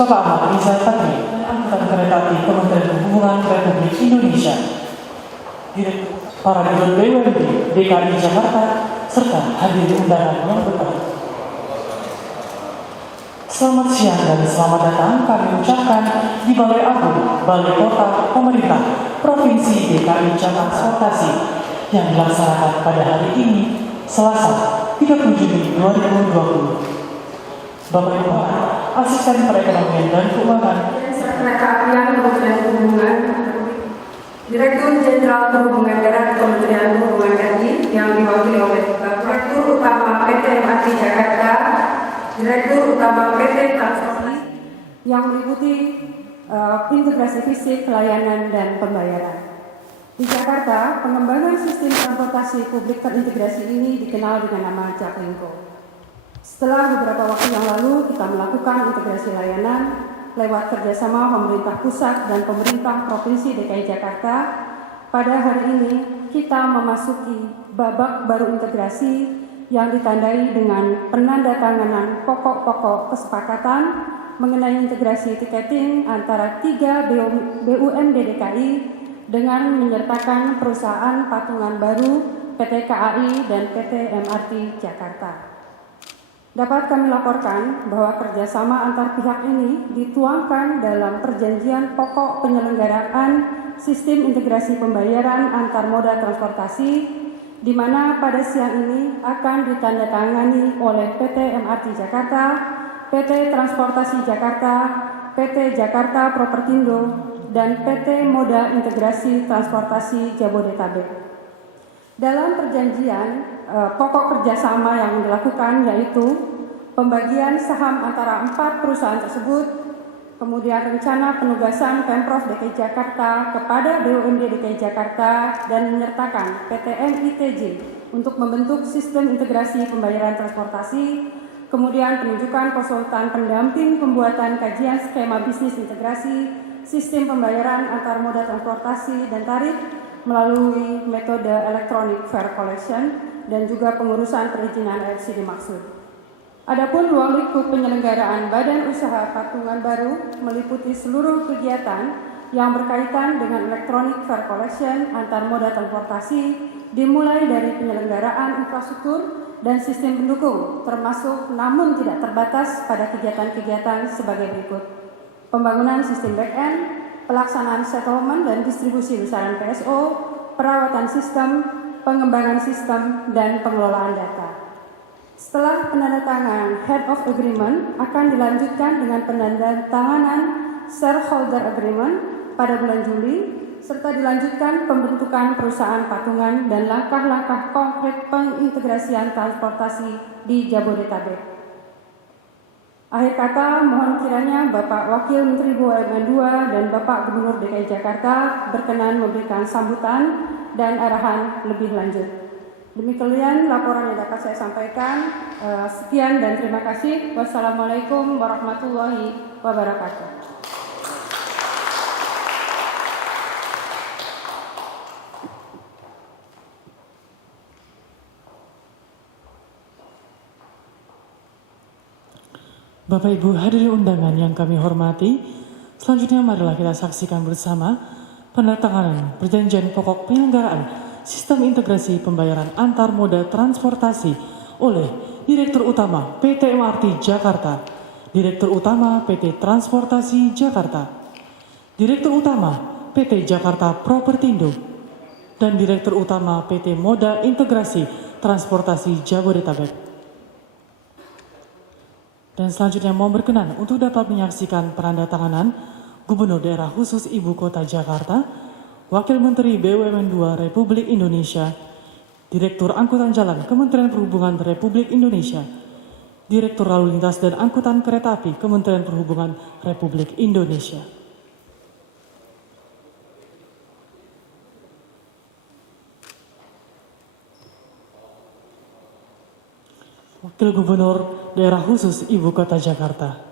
Bapak Ahmad Rizal Patri, Angkutan Kereta Api Kementerian Perhubungan Republik Indonesia, para Dirut BUMD DKI Jakarta, serta hadirin undangan yang berbahagia. Selamat siang dan selamat datang kami ucapkan di Balai Agung, Balai Kota, Pemerintah, Provinsi DKI Jakarta Transportasi yang dilaksanakan pada hari ini, Selasa, 30 Juni 2020. Bapak Ibu, Asisten Perekonomian dan Keuangan, Kereta Apian Kementerian Perhubungan, Direktur Jenderal Perhubungan Darat Kementerian Perhubungan RI yang diwakili oleh Direktur Utama PT MRT Jakarta, Direktur Utama PT Transportasi yang meliputi integrasi fisik, layanan, dan pembayaran. Di Jakarta, pengembangan sistem transportasi publik terintegrasi ini dikenal dengan nama Jaklingko. Setelah beberapa waktu yang lalu, kita melakukan integrasi layanan lewat kerjasama pemerintah pusat dan pemerintah Provinsi DKI Jakarta. Pada hari ini, kita memasuki babak baru integrasi yang ditandai dengan penandatanganan pokok-pokok kesepakatan mengenai integrasi tiketing antara 3 BUMD DKI dengan menyertakan perusahaan patungan baru PT KAI dan PT MRT Jakarta. Dapat kami laporkan bahwa kerjasama antar pihak ini dituangkan dalam perjanjian pokok penyelenggaraan sistem integrasi pembayaran antar moda transportasi, di mana pada siang ini akan ditandatangani oleh PT MRT Jakarta, PT Transportasi Jakarta, PT Jakarta Propertindo, dan PT Moda Integrasi Transportasi Jabodetabek. Dalam perjanjian pokok kerjasama yang dilakukan yaitu pembagian saham antara 4 perusahaan tersebut, kemudian rencana penugasan Pemprov DKI Jakarta kepada BUMD DKI Jakarta dan menyertakan PT MITJ untuk membentuk sistem integrasi pembayaran transportasi, kemudian penunjukan konsultan pendamping pembuatan kajian skema bisnis integrasi sistem pembayaran antar moda transportasi dan tarif melalui metode electronic fare collection dan juga pengurusan perizinan LC dimaksud. Adapun ruang lingkup penyelenggaraan badan usaha patungan baru meliputi seluruh kegiatan yang berkaitan dengan electronic fare collection antar moda transportasi, dimulai dari penyelenggaraan infrastruktur dan sistem pendukung, termasuk namun tidak terbatas pada kegiatan-kegiatan sebagai berikut: pembangunan sistem back-end, pelaksanaan settlement dan distribusi besaran PSO, perawatan sistem, pengembangan sistem, dan pengelolaan data. Setelah penandatanganan Head of Agreement akan dilanjutkan dengan penandatanganan Shareholder Agreement pada bulan Juli, serta dilanjutkan pembentukan perusahaan patungan dan langkah-langkah konkret pengintegrasian transportasi di Jabodetabek. Akhir kata, mohon kiranya Bapak Wakil Menteri BUMN II dan Bapak Gubernur DKI Jakarta berkenan memberikan sambutan dan arahan lebih lanjut. Demikian laporan yang dapat saya sampaikan. Sekian dan terima kasih. Wassalamualaikum warahmatullahi wabarakatuh. Bapak Ibu hadirin undangan yang kami hormati, selanjutnya marilah kita saksikan bersama penandatanganan perjanjian pokok penyelenggaraan sistem integrasi pembayaran antar moda transportasi oleh Direktur Utama PT MRT Jakarta, Direktur Utama PT Transportasi Jakarta, Direktur Utama PT Jakarta Propertindo, dan Direktur Utama PT Moda Integrasi Transportasi Jabodetabek. Dan selanjutnya mohon berkenan untuk dapat menyaksikan penandatanganan Gubernur Daerah Khusus Ibu Kota Jakarta, Wakil Menteri BUMN II Republik Indonesia, Direktur Angkutan Jalan Kementerian Perhubungan Republik Indonesia, Direktur Lalu Lintas dan Angkutan Kereta Api Kementerian Perhubungan Republik Indonesia. Wakil Gubernur Daerah Khusus Ibu Kota Jakarta.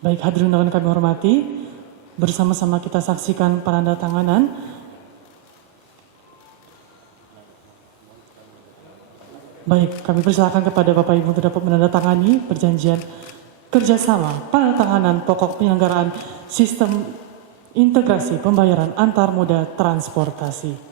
Baik, hadirin undangan kami hormati, bersama-sama kita saksikan penandatanganan Baik, kami persilakan kepada Bapak Ibu untuk dapat menandatangani perjanjian kerjasama penandatanganan pokok penyelenggaraan sistem integrasi pembayaran antar moda transportasi.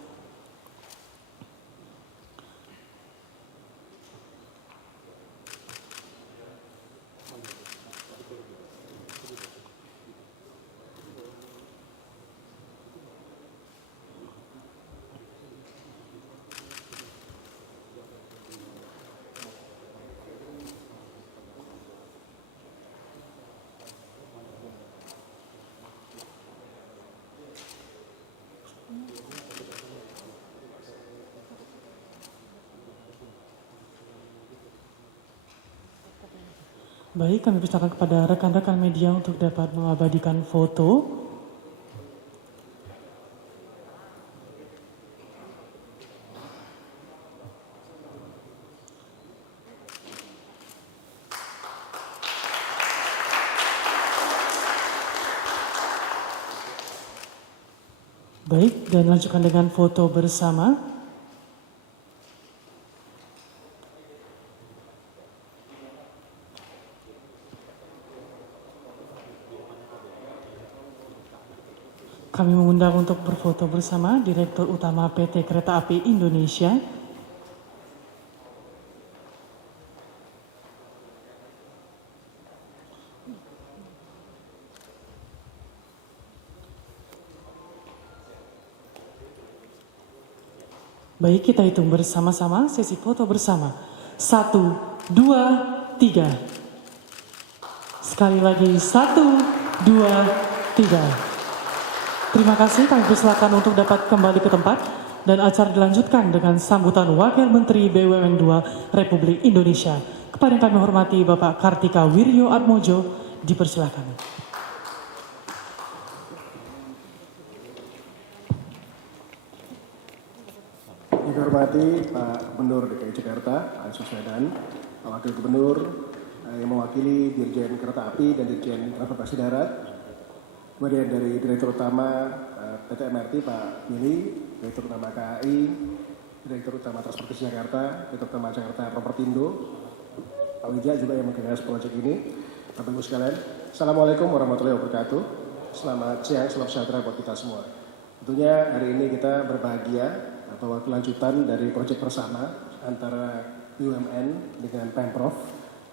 Baik, kami persilakan kepada rekan-rekan media untuk dapat mengabadikan foto. Baik, dan lanjutkan dengan foto bersama. Kami mengundang untuk berfoto bersama Direktur Utama PT Kereta Api Indonesia. Baik, kita hitung bersama-sama sesi foto bersama. 1, 2, 3. Sekali lagi 1, 2, 3. Terima kasih, kami persilakan untuk dapat kembali ke tempat dan acara dilanjutkan dengan sambutan Wakil Menteri BUMN II Republik Indonesia. Kepada yang kami hormati Bapak Kartika Wirjo Atmojo, dipersilakan. Yang hormati Pak Gubernur DKI Jakarta, Anies Baswedan, Pak Wakil Gubernur yang mewakili Dirjen Kereta Api dan Dirjen Transportasi Darat, kemudian dari Direktur Utama PT MRT Pak Billy, Direktur Utama KAI, Direktur Utama Transportasi Jakarta, Direktur Utama Jakarta Propertindo, Pak Wijaya juga yang menggagas proyek ini. Bapak Ibu sekalian, Assalamualaikum warahmatullahi wabarakatuh. Selamat siang, selamat sejahtera buat kita semua. Tentunya hari ini kita berbahagia bahwa kelanjutan dari proyek bersama antara BUMN dengan Pemprov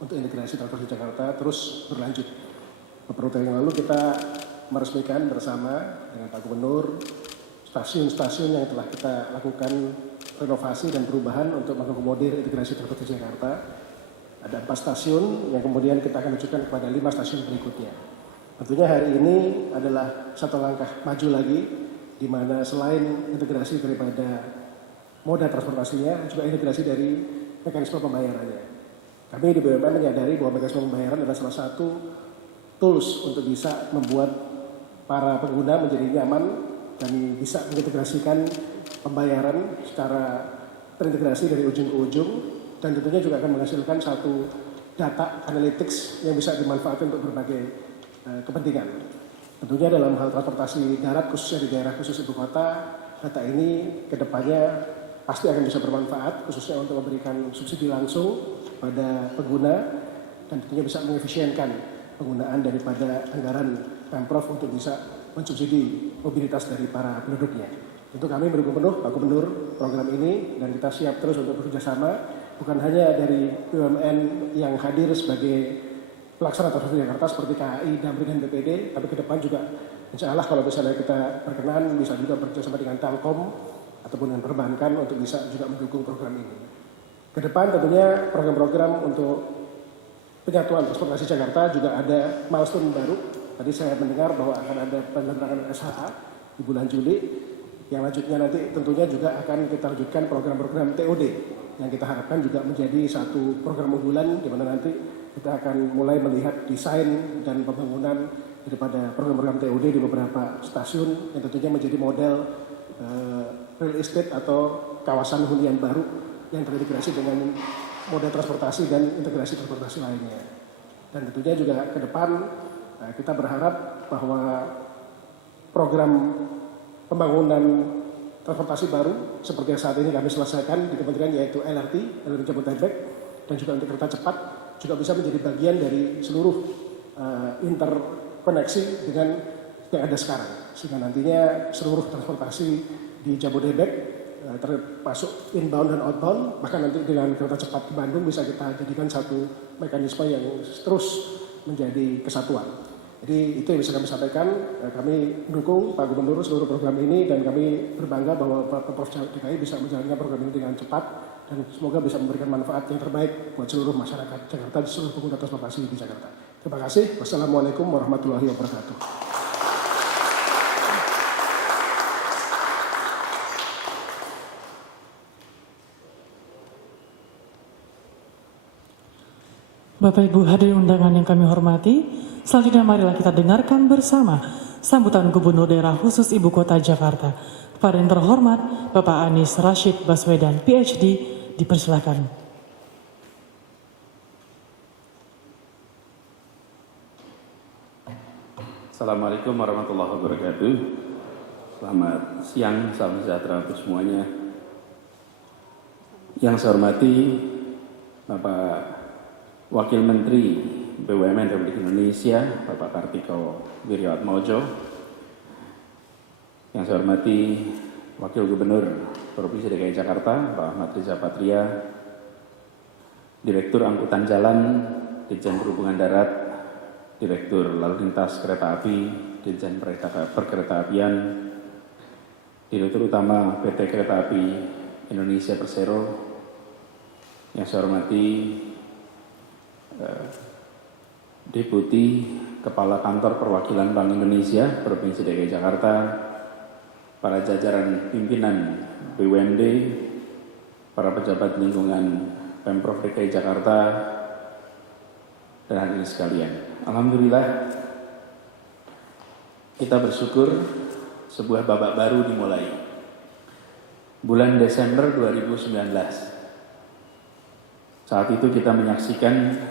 untuk integrasi transportasi Jakarta terus berlanjut. Beberapa tahun yang lalu kita meresmikan bersama dengan Pak Gubernur stasiun-stasiun yang telah kita lakukan renovasi dan perubahan untuk mengakomodir integrasi transportasi Jakarta. Ada 4 stasiun yang kemudian kita akan lanjutkan kepada 5 stasiun berikutnya. Tentunya hari ini adalah satu langkah maju lagi, di mana selain integrasi daripada moda transportasinya, juga integrasi dari mekanisme pembayarannya. Kami di BUMN menyadari bahwa mekanisme pembayaran adalah salah satu tools untuk bisa membuat para pengguna menjadi nyaman dan bisa mengintegrasikan pembayaran secara terintegrasi dari ujung ke ujung, dan tentunya juga akan menghasilkan satu data analytics yang bisa dimanfaatkan untuk berbagai kepentingan. Tentunya dalam hal transportasi darat khususnya di daerah khusus ibu kota, data ini kedepannya pasti akan bisa bermanfaat khususnya untuk memberikan subsidi langsung pada pengguna dan tentunya bisa mengefisienkan penggunaan daripada anggaran Pemprov untuk bisa mensubsidi mobilitas dari para penduduknya. Tentu kami mendukung penuh Pak Gubernur program ini dan kita siap terus untuk bekerjasama, bukan hanya dari BUMN yang hadir sebagai pelaksana transportasi Jakarta seperti KAI, Damri dan BPD, tapi ke depan juga insya Allah kalau misalnya kita berkenan bisa juga bekerjasama dengan Telkom ataupun dengan perbankan untuk bisa juga mendukung program ini. Ke depan tentunya program-program untuk penyatuan transportasi Jakarta juga ada milestone baru. Tadi saya mendengar bahwa akan ada penandatanganan SHA di bulan Juli. Yang lanjutnya nanti tentunya juga akan kita lanjutkan program-program TOD yang kita harapkan juga menjadi satu program unggulan di mana nanti kita akan mulai melihat desain dan pembangunan daripada program-program TOD di beberapa stasiun yang tentunya menjadi model real estate atau kawasan hunian baru yang terintegrasi dengan moda transportasi dan integrasi transportasi lainnya. Dan tentunya juga ke depan kita berharap bahwa program pembangunan transportasi baru seperti yang saat ini kami selesaikan di kementerian yaitu LRT Jabodetabek dan juga untuk kereta cepat juga bisa menjadi bagian dari seluruh interkoneksi dengan yang ada sekarang. Sehingga nantinya seluruh transportasi di Jabodebek termasuk inbound dan outbound, bahkan nanti dengan kereta cepat ke Bandung bisa kita jadikan satu mekanisme yang terus menjadi kesatuan. Jadi itu yang bisa kami sampaikan. Kami mendukung Pak Gubernur seluruh program ini dan kami berbangga bahwa Pemprov DKI bisa menjalankan program ini dengan cepat dan semoga bisa memberikan manfaat yang terbaik buat seluruh masyarakat Jakarta dan seluruh pengguna transportasi di Jakarta. Terima kasih. Wassalamualaikum warahmatullahi wabarakatuh. Bapak Ibu hadirin undangan yang kami hormati, selanjutnya marilah kita dengarkan bersama sambutan Gubernur Daerah Khusus Ibu Kota Jakarta. Kepada yang terhormat Bapak Anies Rashid Baswedan, PhD, dipersilakan. Assalamualaikum warahmatullahi wabarakatuh. Selamat siang, salam sejahtera untuk semuanya. Yang saya hormati Bapak Wakil Menteri BUMN Republik Indonesia, Bapak Kartiko Wirjoatmojo. Yang saya hormati Wakil Gubernur Provinsi DKI Jakarta, Pak Ahmad Riza Patria, Direktur Angkutan Jalan, Ditjen Perhubungan Darat, Direktur Lalu Lintas Kereta Api, Ditjen Perkeretaapian, Direktur Utama PT Kereta Api Indonesia Persero. Yang saya hormati Deputi Kepala Kantor Perwakilan Bank Indonesia Provinsi DKI Jakarta, para jajaran pimpinan BUMD, para pejabat lingkungan Pemprov DKI Jakarta, dan hadirin sekalian. Alhamdulillah, kita bersyukur sebuah babak baru dimulai. Bulan Desember 2019. Saat itu kita menyaksikan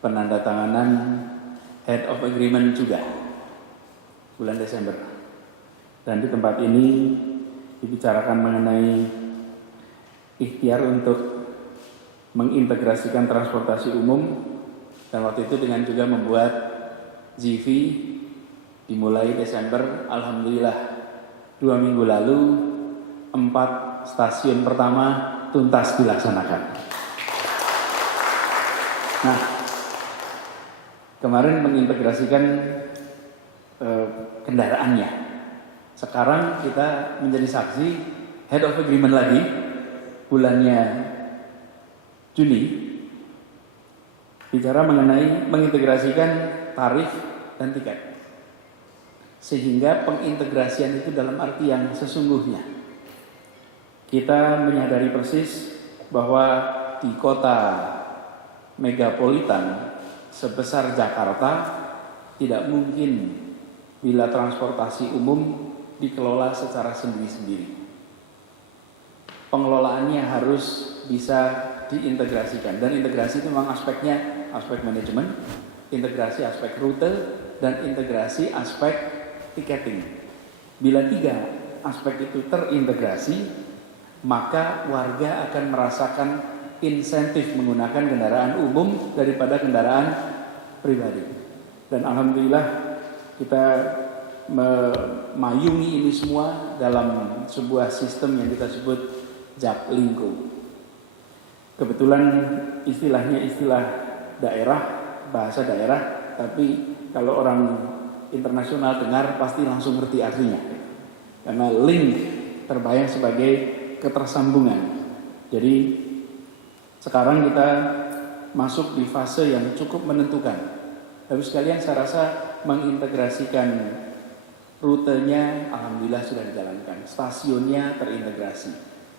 penandatanganan Head of Agreement juga bulan Desember. Dan di tempat ini dibicarakan mengenai ikhtiar untuk mengintegrasikan transportasi umum, dan waktu itu dengan juga membuat GV dimulai Desember. Alhamdulillah 2 minggu lalu 4 stasiun pertama tuntas dilaksanakan. Nah, kemarin mengintegrasikan kendaraannya. Sekarang kita menjadi saksi Head of Agreement lagi bulannya Juni, bicara mengenai mengintegrasikan tarif dan tiket. Sehingga pengintegrasian itu dalam arti yang sesungguhnya. Kita menyadari persis bahwa di kota megapolitan sebesar Jakarta tidak mungkin bila transportasi umum dikelola secara sendiri-sendiri. Pengelolaannya harus bisa diintegrasikan, dan integrasi itu memang aspeknya aspek manajemen, integrasi aspek rute, dan integrasi aspek tiketing. Bila 3 aspek itu terintegrasi, maka warga akan merasakan insentif menggunakan kendaraan umum daripada kendaraan pribadi. Dan alhamdulillah kita memayungi ini semua dalam sebuah sistem yang kita sebut Jaklingko. Kebetulan istilahnya istilah daerah, bahasa daerah, tapi kalau orang internasional dengar pasti langsung ngerti artinya. Karena link terbayang sebagai ketersambungan. Jadi sekarang kita masuk di fase yang cukup menentukan. Tapi sekalian saya rasa mengintegrasikan rutenya alhamdulillah sudah dijalankan. Stasiunnya terintegrasi.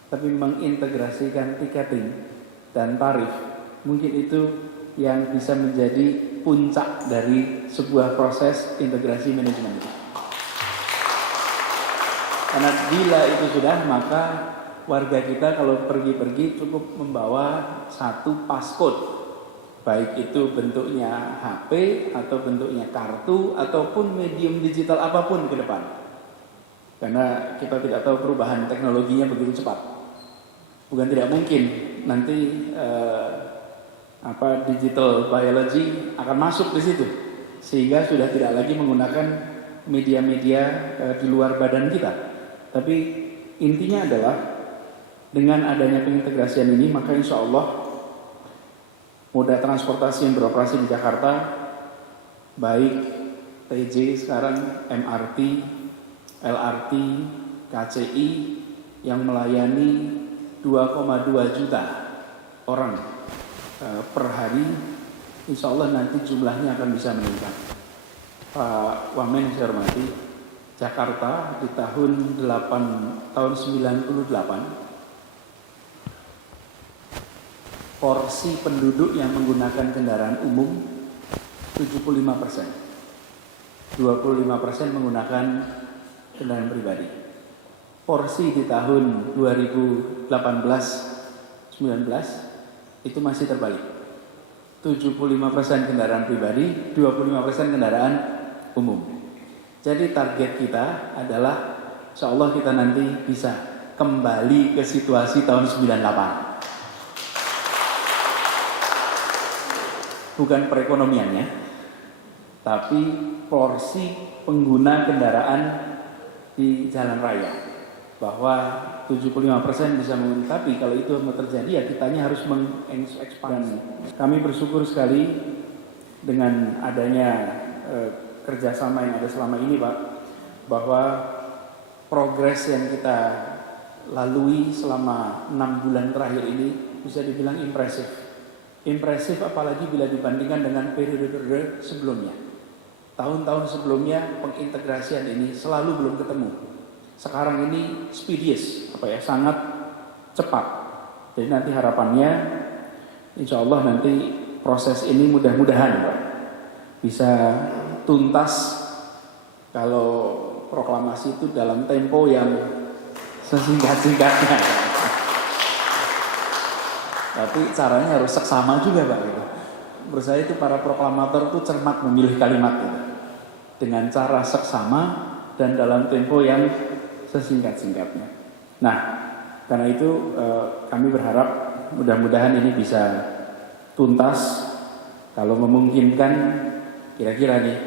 Tapi mengintegrasikan tiketing dan tarif mungkin itu yang bisa menjadi puncak dari sebuah proses integrasi manajemen. Karena bila itu sudah, maka warga kita kalau pergi-pergi cukup membawa satu passcode, baik itu bentuknya HP atau bentuknya kartu ataupun medium digital apapun ke depan. Karena kita tidak tahu perubahan teknologinya begitu cepat. Bukan tidak mungkin nanti digital biology akan masuk di situ, sehingga sudah tidak lagi menggunakan media-media di luar badan kita. Tapi intinya adalah dengan adanya pengintegrasian ini, maka insya Allah moda transportasi yang beroperasi di Jakarta, baik TJ sekarang, MRT, LRT, KCI yang melayani 2,2 juta orang per hari, insya Allah nanti jumlahnya akan bisa meningkat. Pak Wamen yang saya hormati, Jakarta di tahun 98 porsi penduduk yang menggunakan kendaraan umum 75%, 25% menggunakan kendaraan pribadi. Porsi di tahun 2018-19 itu masih terbalik, 75% kendaraan pribadi, 25% kendaraan umum. Jadi target kita adalah insya Allah kita nanti bisa kembali ke situasi tahun 98. Bukan perekonomiannya, tapi porsi pengguna kendaraan di jalan raya. Bahwa 75% bisa tapi kalau itu mau terjadi ya kitanya harus mengekspansi. Kami bersyukur sekali dengan adanya kerjasama yang ada selama ini, Pak, bahwa progres yang kita lalui selama 6 bulan terakhir ini bisa dibilang impresif. Impresif apalagi bila dibandingkan dengan periode-periode sebelumnya. Tahun-tahun sebelumnya pengintegrasian ini selalu belum ketemu. Sekarang ini speediest, sangat cepat. Jadi nanti harapannya, insya Allah nanti proses ini mudah-mudahan Pak, bisa tuntas kalau proklamasi itu dalam tempo yang sesingkat-singkatnya. Tapi caranya harus seksama juga Pak. Menurut saya itu para proklamator itu cermat memilih kalimat gitu, dengan cara seksama dan dalam tempo yang sesingkat-singkatnya. Nah, karena itu kami berharap mudah-mudahan ini bisa tuntas. Kalau memungkinkan, kira-kira nih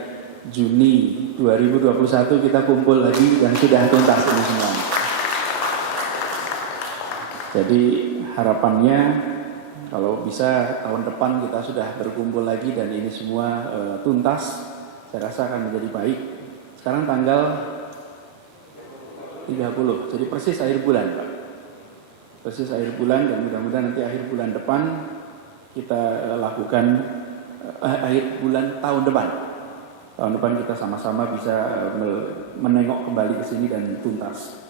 Juni 2021 kita kumpul lagi dan sudah tuntas ini semua. Jadi harapannya kalau bisa tahun depan kita sudah berkumpul lagi dan ini semua tuntas, saya rasa akan menjadi baik. Sekarang tanggal 30, jadi persis akhir bulan Pak. Persis akhir bulan dan mudah-mudahan nanti akhir bulan depan kita lakukan akhir bulan tahun depan. Tahun depan kita sama-sama bisa menengok kembali ke sini dan tuntas.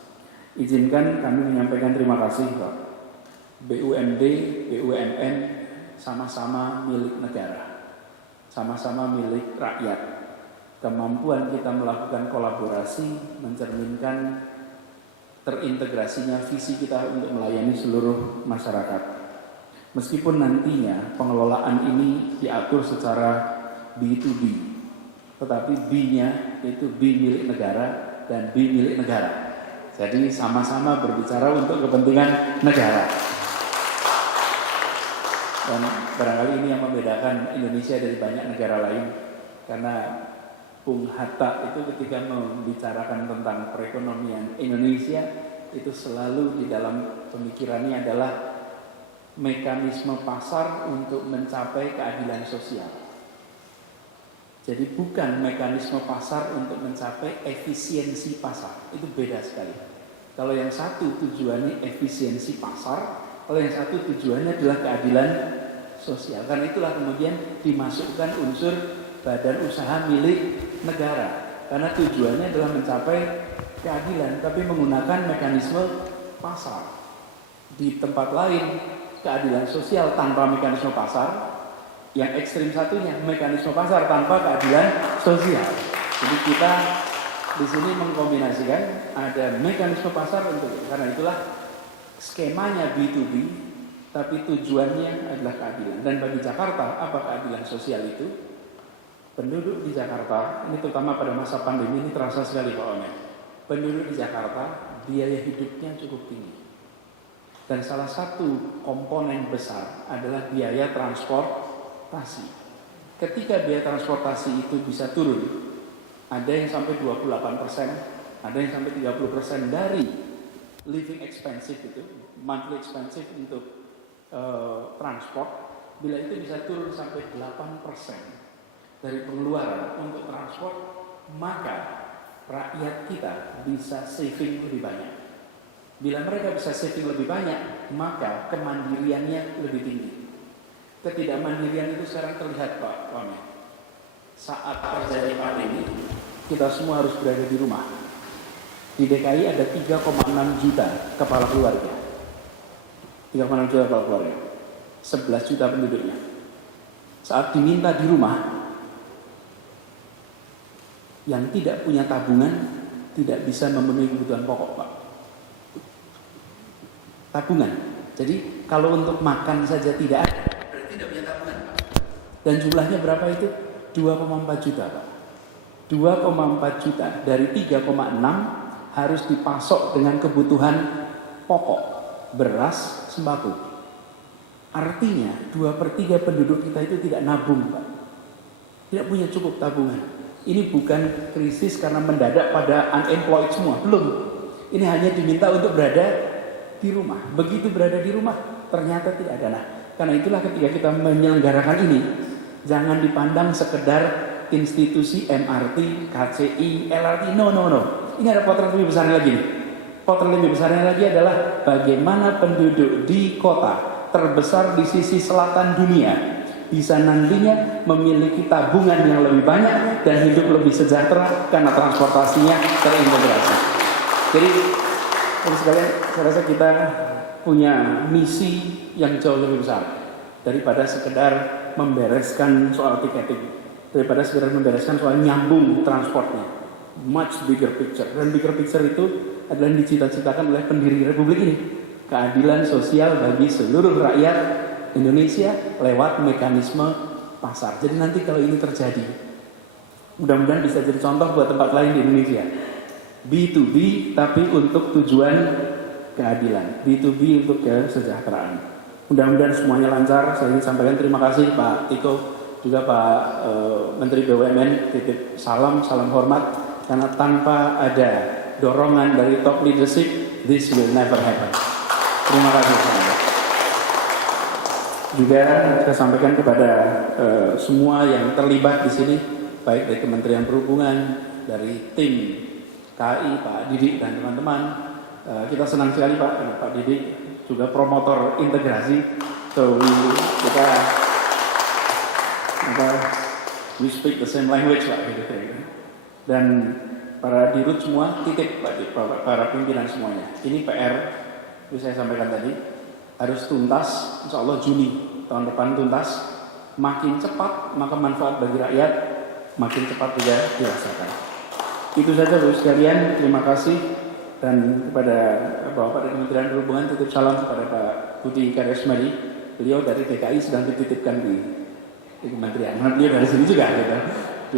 Izinkan kami menyampaikan terima kasih Pak. BUMD, BUMN sama-sama milik negara. Sama-sama milik rakyat. Kemampuan kita melakukan kolaborasi mencerminkan terintegrasinya visi kita untuk melayani seluruh masyarakat. Meskipun nantinya pengelolaan ini diatur secara B2B, tetapi B-nya itu B milik negara dan B milik negara. Jadi sama-sama berbicara untuk kepentingan negara. Dan barangkali ini yang membedakan Indonesia dari banyak negara lain, karena Bung Hatta itu ketika membicarakan tentang perekonomian Indonesia itu selalu di dalam pemikirannya adalah mekanisme pasar untuk mencapai keadilan sosial. Jadi bukan mekanisme pasar untuk mencapai efisiensi pasar, itu beda sekali. Kalau yang satu tujuannya efisiensi pasar, kalau yang satu tujuannya adalah keadilan sosial. Karena itulah kemudian dimasukkan unsur badan usaha milik negara, karena tujuannya adalah mencapai keadilan, tapi menggunakan mekanisme pasar. Di tempat lain keadilan sosial tanpa mekanisme pasar, yang ekstrim satunya mekanisme pasar tanpa keadilan sosial. Jadi kita di sini mengkombinasikan ada mekanisme pasar untuk itu. Karena itulah skemanya B2B, tapi tujuannya adalah keadilan. Dan bagi Jakarta, apa keadilan sosial itu? Penduduk di Jakarta, ini terutama pada masa pandemi ini terasa sekali Pak Omen. Penduduk di Jakarta, biaya hidupnya cukup tinggi. Dan salah satu komponen besar adalah biaya transport transportasi. Ketika biaya transportasi itu bisa turun, ada yang sampai 28%, ada yang sampai 30% dari living expensive itu, monthly expensive untuk transport. Bila itu bisa turun sampai 8% dari pengeluaran untuk transport, maka rakyat kita bisa saving lebih banyak. Bila mereka bisa saving lebih banyak, maka kemandiriannya lebih tinggi. Ketidakmandirian itu sekarang terlihat, Pak Wamen. Saat terjadi pandemi, kita semua harus berada di rumah. Di DKI ada 3,6 juta kepala keluarga. 3,6 juta kepala keluarga. 11 juta penduduknya. Saat diminta di rumah, yang tidak punya tabungan tidak bisa memenuhi kebutuhan pokok, Pak. Tabungan. Jadi kalau untuk makan saja tidak ada, berarti tidak punya tabungan, Pak. Dan jumlahnya berapa itu? 2,4 juta, Pak. 2,4 juta dari 3,6 harus dipasok dengan kebutuhan pokok, beras, sembako. Artinya 2/3 penduduk kita itu tidak nabung, Pak. Tidak punya cukup tabungan. Ini bukan krisis karena mendadak pada unemployed semua, belum. Ini hanya diminta untuk berada di rumah. Begitu berada di rumah, ternyata tidak ada. Nah, karena itulah ketika kita menyelenggarakan ini, jangan dipandang sekedar institusi MRT, KCI, LRT, no. Ini ada potret lebih besar lagi nih. Potret lebih besarnya lagi adalah bagaimana penduduk di kota terbesar di sisi selatan dunia bisa nantinya memiliki tabungan yang lebih banyak dan hidup lebih sejahtera karena transportasinya terintegrasi. Jadi sekalian, saya rasa kita punya misi yang jauh lebih besar daripada sekedar membereskan soal tiketing, daripada sekedar membereskan soal nyambung transportnya. Much bigger picture. Dan bigger picture itu adalah yang dicita-citakan oleh pendiri Republik ini. Keadilan sosial bagi seluruh rakyat Indonesia lewat mekanisme pasar. Jadi nanti kalau ini terjadi, mudah-mudahan bisa jadi contoh buat tempat lain di Indonesia. B2B tapi untuk tujuan keadilan, B2B untuk kesejahteraan. Mudah-mudahan semuanya lancar. Saya ingin sampaikan terima kasih Pak Tiko, juga Pak Menteri BUMN, titip salam hormat, karena tanpa ada dorongan dari top leadership, this will never happen. Terima kasih. Juga saya sampaikan kepada semua yang terlibat di sini, baik dari Kementerian Perhubungan, dari tim KAI, Pak Didik dan teman-teman. Kita senang sekali Pak Didik juga promotor integrasi. So we speak the same language Pak gitu. Dan para dirut semua titip para pimpinan semuanya. Ini PR, itu saya sampaikan tadi, harus tuntas, insya Allah Juni tahun depan tuntas. Makin cepat maka manfaat bagi rakyat makin cepat juga dirasakan. Itu saja Bapak sekalian, terima kasih. Dan kepada Bapak dari Kementerian Perhubungan titip salam kepada Pak Budi Karyasmadi. Beliau dari DKI sedang dititipkan di Kementerian. Nah, beliau dari sini juga gitu.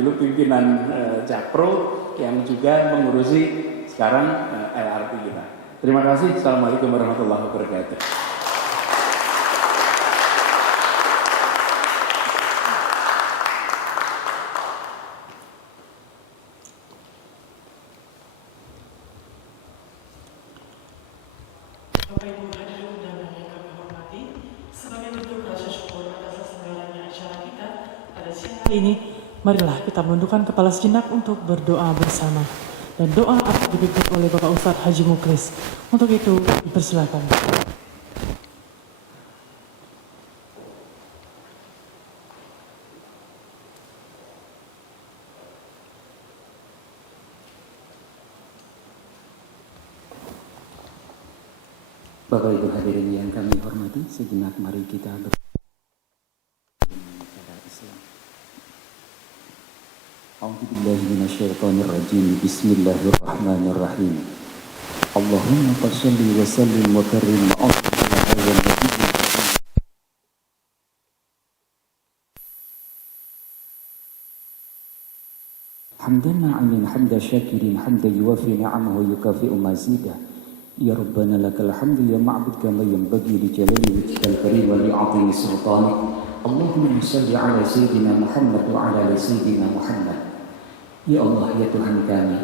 Dulu pimpinan Jakpro yang juga mengurusi sekarang LRT kita. Terima kasih. Assalamualaikum warahmatullahi wabarakatuh. Bapak Ibu hadirin undangan yang kami hormati, sebagai bentuk rasa syukur atas terselenggaranya acara kita pada siang hari ini, marilah kita menundukkan kepala sejenak untuk berdoa bersama. Dan doa akan dipimpin oleh Bapak Ustadz Haji Muklis. Untuk itu, dipersilakan. Bapak Ibu hadirin yang kami hormati, sejenak mari kita berdoa cara Islam. A'udzubillahi minasyaitonir rajim. Bismillahirrahmanirrahim. Allahumma shalli wa sallim wa karim ala hadzal nabiy. Hamdan ma'amin hamda syakirin hamda yuwafi ni'amahu wa yukafi'u mazidah. Ya Rabbana lakal hamdu ya ma'bud kama yanbaghi li jalali wajhikal karim wa li'azimi sultanik. Allahumma salli ala Sayyidina Muhammad wa ala ali Sayyidina Muhammad. Ya Allah, ya Tuhan kami,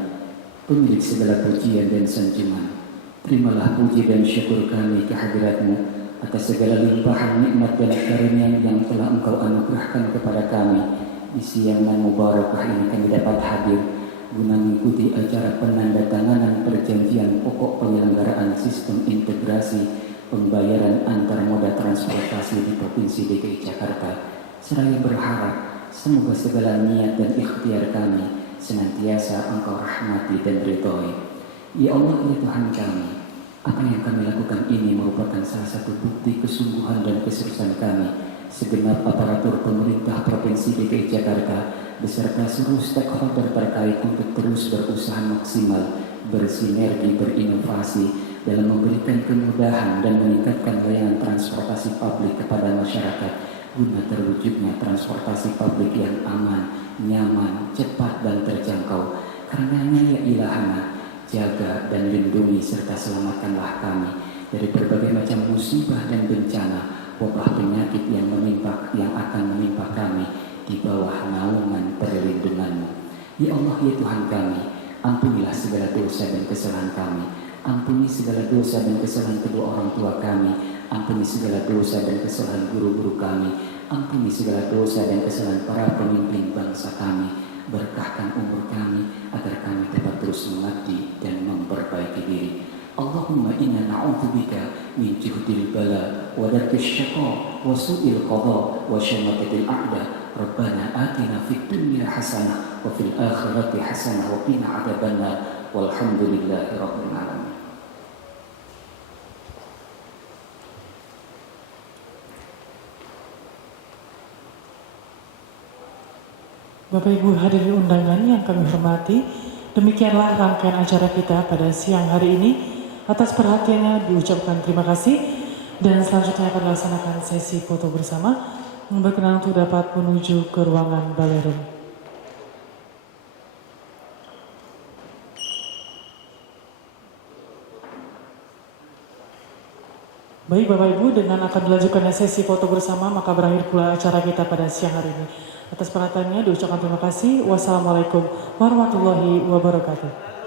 pemilik segala pujian dan sanjungan, terimalah puji dan syukur kami kehadirat-Mu atas segala limpahan nikmat dan karunia yang telah Engkau anugerahkan kepada kami. Di siang yang mubarakah ini kami dapat hadir guna mengikuti acara penandatanganan perjanjian pokok penyelenggaraan sistem integrasi pembayaran antar moda transportasi di Provinsi DKI Jakarta. Seraya berharap semoga segala niat dan ikhtiar kami senantiasa Engkau rahmati dan ridhoi. Ya Allah, ya Tuhan kami, apa yang kami lakukan ini merupakan salah satu bukti kesungguhan dan keseriusan kami segenap aparatur pemerintah Provinsi DKI Jakarta beserta seluruh stakeholder terkait untuk terus berusaha maksimal, bersinergi, berinovasi dalam memberikan kemudahan dan meningkatkan layanan transportasi publik kepada masyarakat guna terwujudnya transportasi publik yang aman, nyaman, cepat dan terjangkau. Karenanya ya Ilahana, jaga dan lindungi serta selamatkanlah kami dari berbagai macam musibah dan bencana, wabah penyakit yang akan menimpa kami di bawah naungan perlindungan-Mu. Ya Allah, ya Tuhan kami, ampunilah segala dosa dan kesalahan kami. Ampuni segala dosa dan kesalahan kedua orang tua kami. Ampuni segala dosa dan kesalahan guru-guru kami. Ampuni segala dosa dan kesalahan para pemimpin bangsa kami. Berkahkan umur kami agar kami dapat terus mengabdi dan memperbaiki diri. Allahumma inna na'udzubika min juhdil bala wa darkis syaqa wa su'il qada wa syamatatil a'da. Rabbana atina fid dunya hasanah wa fil akhirati hasanah wa qina adzabannar. Walhamdulillahi rabbil alamin. Bapak Ibu hadirin undangan yang kami hormati, demikianlah rangkaian acara kita pada siang hari ini. Atas perhatiannya diucapkan terima kasih, dan selanjutnya akan dilaksanakan sesi foto bersama. Berkenan untuk dapat menuju ke ruangan ballroom. Baik Bapak Ibu, dengan akan dilanjutkan sesi foto bersama, maka berakhir pula acara kita pada siang hari ini. Atas perhatiannya diucapkan terima kasih. Wassalamualaikum warahmatullahi wabarakatuh.